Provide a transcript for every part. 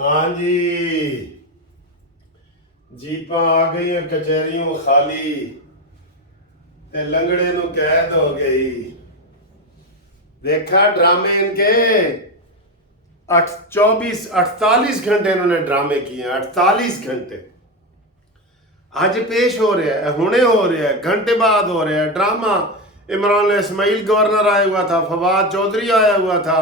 हाँ जी, जीपां आ गई कचहरियों खाली ते लंगड़े नू कैद हो गई। देखा ड्रामे इनके 48 घंटे इन्होंने ड्रामे किए, 48 घंटे। आज पेश हो रहा है, हुने हो रहा है, घंटे बाद हो रहा है ड्रामा। इमरान इस्माइल गवर्नर आया हुआ था, फवाद चौधरी आया हुआ था,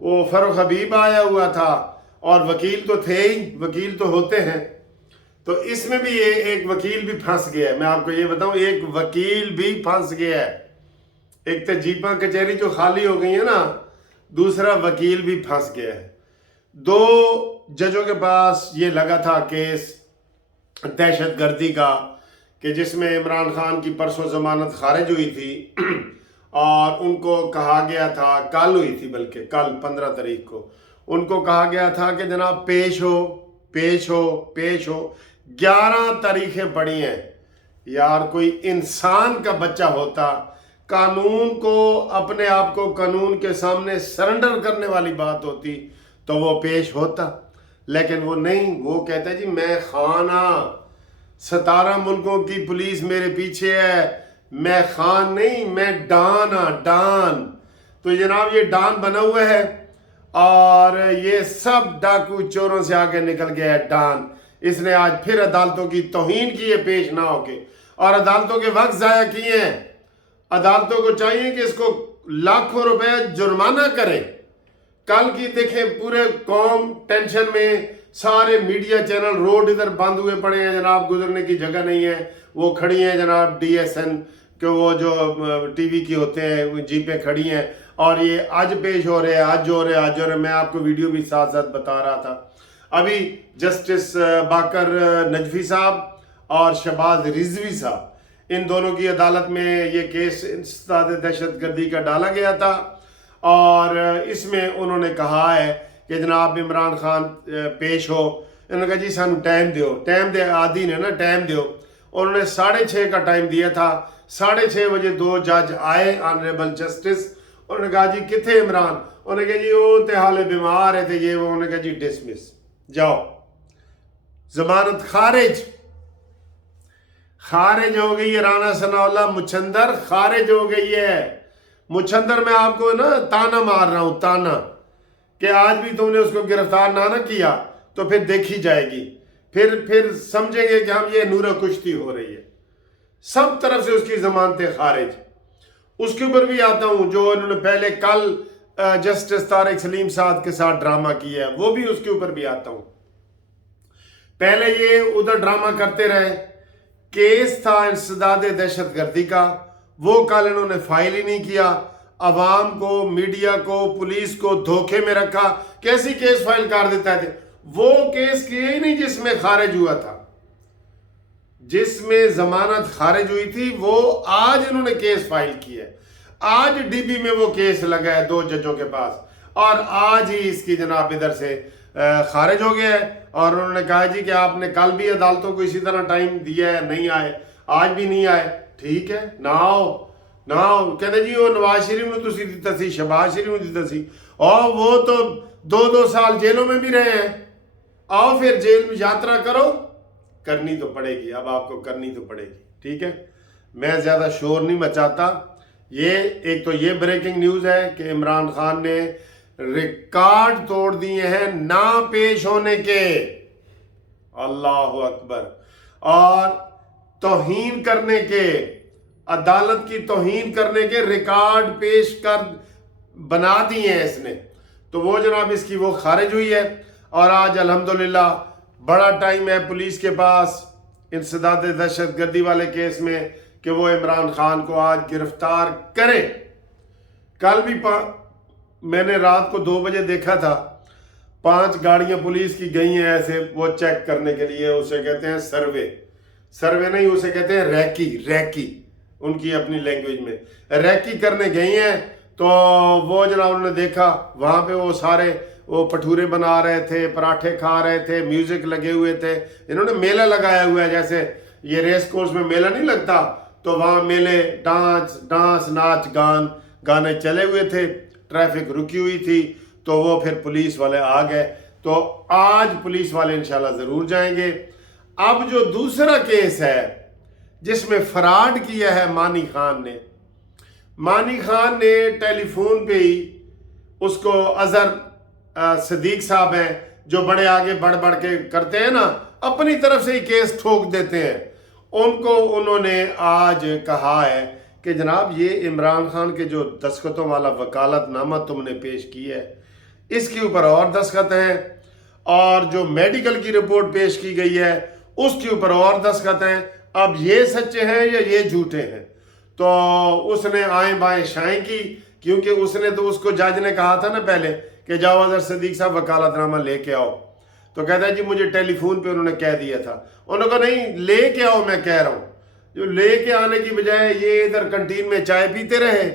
वो फरूख हबीब आया हुआ था, और वकील तो थे ही, वकील तो होते हैं। तो इसमें भी ये एक वकील भी फंस गया है। मैं आपको ये बताऊं, एक वकील भी फंस गया है। एक तो जीपा कचहरी जो खाली हो गई है ना, दूसरा वकील भी फंस गया है। 2 जजों के पास ये लगा था केस दहशत गर्दी का, कि जिसमें इमरान खान की परसों जमानत खारिज हुई थी और उनको कहा गया था, कल हुई थी, बल्कि कल 15 तारीख को उनको कहा गया था कि जनाब पेश हो पेश हो पेश हो। 11 तारीखें पड़ी हैं। यार कोई इंसान का बच्चा होता, कानून को, अपने आप को कानून के सामने सरेंडर करने वाली बात होती, तो वो पेश होता। लेकिन वो नहीं, वो कहता है जी मैं खाना, 17 मुल्कों की पुलिस मेरे पीछे है, मैं खान नहीं, मैं डान, डान। तो जनाब ये डान बना हुआ है और ये सब डाकू चोरों से आगे निकल गया है डान। इसने आज फिर अदालतों की तौहीन की है पेश ना होके, और अदालतों के वक्त जाया किए हैं। अदालतों को चाहिए कि इसको लाखों रुपए जुर्माना करें। कल की देखें, पूरे कौम टेंशन में, सारे मीडिया चैनल, रोड इधर बंद हुए पड़े हैं जनाब, गुजरने की जगह नहीं है। वो खड़ी हैं जनाब DSN के, वो जो टीवी की होते हैं, जीपें खड़ी हैं, और ये आज पेश हो रहे हैं, आज हो रहे हैं, आज हो रहे हैं। मैं आपको वीडियो भी साथ साथ बता रहा था। अभी जस्टिस बाकर नजफी साहब और शहबाज रिजवी साहब, इन दोनों की अदालत में ये केस इंसदाद दहशत गर्दी का डाला गया था, और इसमें उन्होंने कहा है कि जनाब इमरान खान पेश हो। इन्होंने कहा जी सानू टाइम दो, टाइम दे आदि ने ना, टाइम दो। उन्होंने 6:30 का टाइम दिया था। 6:30 बजे 2 जज आए, ऑनरेबल जस्टिस। उन्होंने कहा जी किथे इमरान? उन्होंने कहा जी वो तो हाले बीमार है, थे ये वो। उन्होंने कहा जी डिसमिस, जाओ, जमानत खारिज, खारिज हो गई है। राना सनाउल्लाह मुछंदर खारिज हो गई है। मुछंदर मैं आपको ना ताना मार रहा हूं, ताना, कि आज भी तुमने उसको गिरफ्तार ना किया तो फिर देखी जाएगी, फिर समझेंगे कि हम ये नूरा कुश्ती हो रही है। सब तरफ से उसकी जमानतें खारिज। उसके ऊपर भी आता हूं, जो इन्होंने पहले कल जस्टिस तारिक सलीम साहब के साथ ड्रामा किया है, वो भी उसके ऊपर भी आता हूं। पहले ये उधर ड्रामा करते रहे। केस था इंसदाद दहशत गर्दी का, वो कल इन्होंने फाइल ही नहीं किया। अवाम को, मीडिया को, पुलिस को धोखे में रखा। कैसी केस फाइल कर देता है? वो केस किए ही नहीं जिसमें खारिज हुआ था, जिसमें जमानत खारिज हुई थी, वो आज इन्होंने केस फाइल किया है। आज DB में वो केस लगा है 2 जजों के पास, और आज ही इसकी जनाब इधर से खारिज हो गया है। और उन्होंने कहा जी कि आपने कल भी अदालतों को इसी तरह टाइम दिया है, नहीं आए, आज भी नहीं आए, ठीक है ना आओ ना आओ। कहते जी वो नवाज शरीफ ने तुसी दिता सी, शहबाज शरीफ ने दिता सी, और वो तो 2-2 साल जेलों में भी रहे हैं। आओ फिर जेल में यात्रा करो, करनी तो पड़ेगी, अब आपको करनी तो पड़ेगी, ठीक है। मैं ज्यादा शोर नहीं मचाता। ये एक तो ये ब्रेकिंग न्यूज है कि इमरान खान ने रिकॉर्ड तोड़ दिए हैं ना पेश होने के, अल्लाह अकबर, और तौहीन करने के, अदालत की तौहीन करने के रिकॉर्ड पेश कर बना दिए हैं इसने। तो वो जनाब इसकी वो खारिज हुई है। और आज अल्हम्दुलिल्लाह बड़ा टाइम है पुलिस के पास इंसदाद दहशत गर्दी वाले केस में, कि वो इमरान खान को आज गिरफ्तार करे। कल भी मैंने रात को 2 बजे देखा था, 5 गाड़ियां पुलिस की गई हैं ऐसे वो चेक करने के लिए। उसे कहते हैं सर्वे नहीं, उसे कहते हैं रैकी, उनकी अपनी लैंग्वेज में रैकी करने गई हैं। तो वो जनाब उन्होंने देखा वहां पे वो सारे वो भटूरे बना रहे थे, पराठे खा रहे थे, म्यूजिक लगे हुए थे। इन्होंने मेला लगाया हुआ है, जैसे ये रेस कोर्स में मेला नहीं लगता, तो वहाँ मेले, डांस नाच गाने चले हुए थे। ट्रैफिक रुकी हुई थी, तो वो फिर पुलिस वाले आ गए। तो आज पुलिस वाले इंशाल्लाह ज़रूर जाएंगे। अब जो दूसरा केस है जिसमें फ्रॉड किया है मानी खान ने टेलीफोन पे ही उसको अजहर सदीक साहब हैं जो बड़े आगे बढ़ के करते हैं ना, अपनी तरफ से ही केस ठोक देते हैं, उनको उन्होंने आज कहा है कि जनाब ये इमरान खान के जो दस्तखतों वाला वकालतनामा तुमने पेश की है इसके ऊपर और दस्तखत हैं, और जो मेडिकल की रिपोर्ट पेश की गई है उसके ऊपर और दस्तखत हैं, अब ये सच्चे हैं या ये झूठे हैं। तो उसने आएँ बाएँ शाएँ की, क्योंकि उसने तो उसको जज ने कहा था ना पहले कि जाओ अजहर सदीक साहब वकालतनामा लेके आओ, तो कहता है जी मुझे टेलीफोन पे उन्होंने कह दिया था। उन्होंने कहा नहीं लेके आओ, मैं कह रहा हूँ। जो लेके आने की बजाय ये इधर कंटीन में चाय पीते रहे,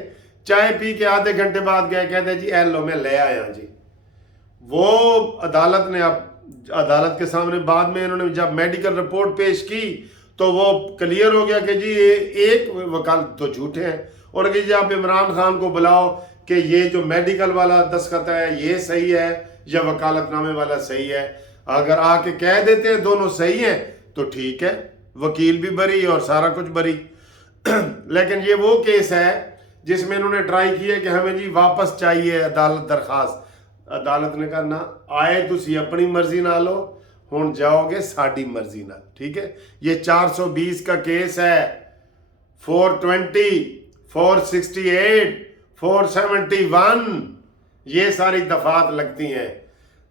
चाय पी के आधे घंटे बाद गए, कहते हैं जी ए लो मैं ले आया जी। वो अदालत ने अब अदालत के सामने बाद में इन्होंने जब मेडिकल रिपोर्ट पेश की तो वो क्लियर हो गया कि जी ये एक वकालत तो झूठे हैं, और कि जी आप इमरान खान को बुलाओ कि ये जो मेडिकल वाला दस्तखत है ये सही है या वकालतनामे वाला सही है। अगर आके कह देते हैं दोनों सही हैं तो ठीक है, वकील भी बरी और सारा कुछ बरी। लेकिन ये वो केस है जिसमें इन्होंने ट्राई किया कि हमें जी वापस चाहिए अदालत दरखास्त। अदालत ने कहा ना आए तुसी अपनी मर्जी ना लो, हुण जाओगे साड़ी मर्जी ना। ठीक है, ये 420 का केस है, 420, 468, 471 ये सारी दफात लगती हैं।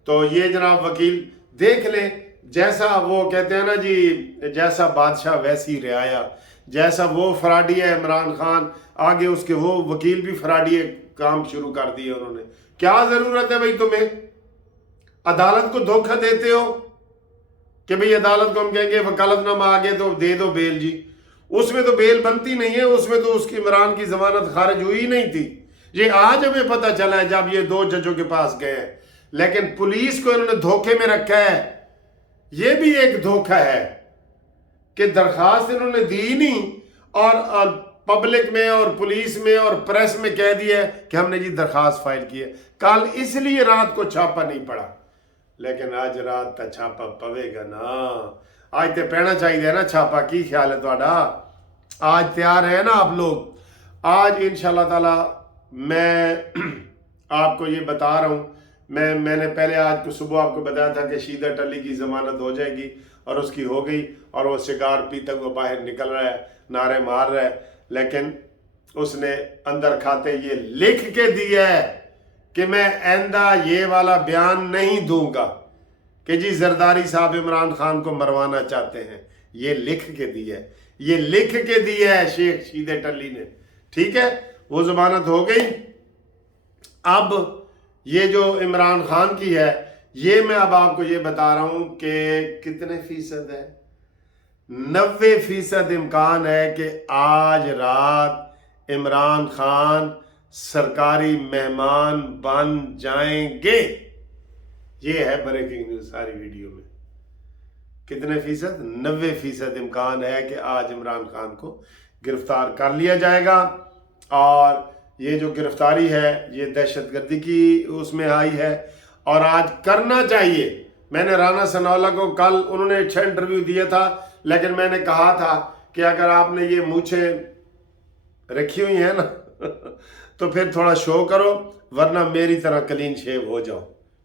तो ये जनाब वकील देख लें, जैसा वो कहते हैं ना जी जैसा बादशाह वैसी रियाया, जैसा वो फ्रॉडी है इमरान खान, आगे उसके वो वकील भी फ्रॉडी काम शुरू कर दिए उन्होंने। क्या जरूरत है भाई तुम्हें, अदालत को धोखा देते हो कि भाई अदालत को हम कहेंगे वकालतनामा आगे तो दे दो बेल जी, उसमें तो बेल बनती नहीं है, उसमें तो उसकी इमरान की जमानत खारिज हुई नहीं थी। ये आज हमें पता चला है जब ये 2 जजों के पास गए हैं, लेकिन पुलिस को इन्होंने धोखे में रखा है। ये भी एक धोखा है कि दरखास्त इन्होंने दी नहीं और पब्लिक में और पुलिस में और प्रेस में कह दिया है कि हमने जी दरखास्त फाइल की है। कल इसलिए रात को छापा नहीं पड़ा, लेकिन आज रात का छापा पवेगा ना। आज तो पैना चाहिए ना छापा, की ख्याल है थोड़ा? आज तैयार है ना आप लोग? आज इंशाल्लाह ताला मैं आपको ये बता रहा हूँ, मैंने पहले आज को सुबह आपको बताया था कि शीदत अली की ज़मानत हो जाएगी, और उसकी हो गई, और वो सिगार पीते हुए बाहर निकल रहा है, नारे मार रहा है, लेकिन उसने अंदर खाते ये लिख के दिया है कि मैं आइंदा ये वाला बयान नहीं दूंगा कि जी जरदारी साहब इमरान खान को मरवाना चाहते हैं। ये लिख के दिया है, ये लिख के दिया है शेख शीदत अली ने। ठीक है, वो जमानत हो गई। अब ये जो इमरान खान की है, ये मैं अब आपको ये बता रहा हूं कि कितने फीसद है, 90% इम्कान है कि आज रात इमरान खान सरकारी मेहमान बन जाएंगे। ये है ब्रेकिंग न्यूज सारी वीडियो में। कितने फीसद? 90% इम्कान है कि आज इमरान खान को गिरफ्तार कर लिया जाएगा। और ये जो गिरफ्तारी है ये दहशतगर्दी की उसमें आई है, और आज करना चाहिए। मैंने राना सनाउल्लाह को कल, उन्होंने अच्छा इंटरव्यू दिया था, लेकिन मैंने कहा था कि अगर आपने ये मूछे रखी हुई है ना तो फिर थोड़ा शो करो, वरना मेरी तरह क्लीन शेव हो जाओ।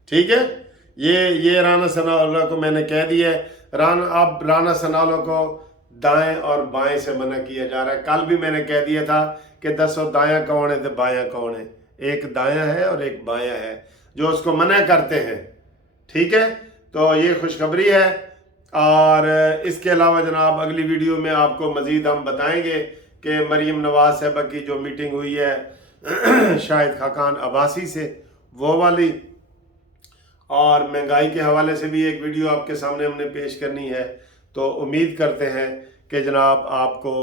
ठीक है, ये राना सनाउल्लाह को मैंने कह दिया है। अब राना सनाउल्लाह को दाएं और बाएं से मना किया जा रहा है। कल भी मैंने कह दिया था कि दसो दायां कौन है तो बायां कौन है, एक दायां है और एक बायां है जो उसको मना करते हैं। ठीक है, तो ये खुशखबरी है। और इसके अलावा जनाब अगली वीडियो में आपको मज़ीद हम बताएंगे कि मरीम नवाज साहबा की जो मीटिंग हुई है शाहिद खाकान अब्बासी से, वो वाली, और महंगाई के हवाले से भी एक वीडियो आपके सामने हमने पेश करनी है। तो उम्मीद करते हैं कि जनाब आपको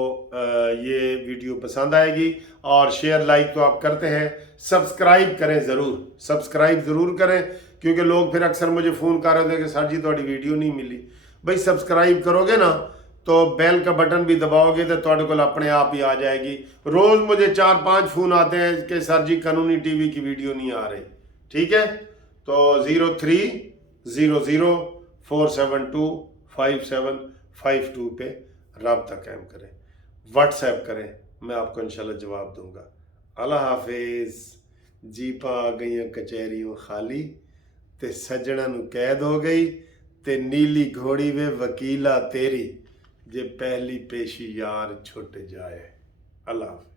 ये वीडियो पसंद आएगी, और शेयर लाइक तो आप करते हैं, सब्सक्राइब करें ज़रूर, सब्सक्राइब ज़रूर करें, क्योंकि लोग फिर अक्सर मुझे फ़ोन कर रहे थे कि सर जी थोड़ी वीडियो नहीं मिली। भाई सब्सक्राइब करोगे ना तो बेल का बटन भी दबाओगे तो ਤੁਹਾਡੇ ਕੋਲ अपने आप ही आ जाएगी। रोज़ मुझे 4-5 फ़ोन आते हैं कि सर जी कानूनी टीवी की वीडियो नहीं आ रही। ठीक है, तो 03 0047257552 پہ رابطہ قائم کریں، واٹس ایپ کریں، میں آپ کو انشاءاللہ جواب دوں گا۔ اللہ حافظ۔ جیپاں آ گئیاں کچہریوں خالی، تے سجڑا نو قید ہو گئی، تے نیلی گھوڑی وے وکیلا تیری، جے پہلی پیشی یار چھٹ جائے۔ اللہ حافظ۔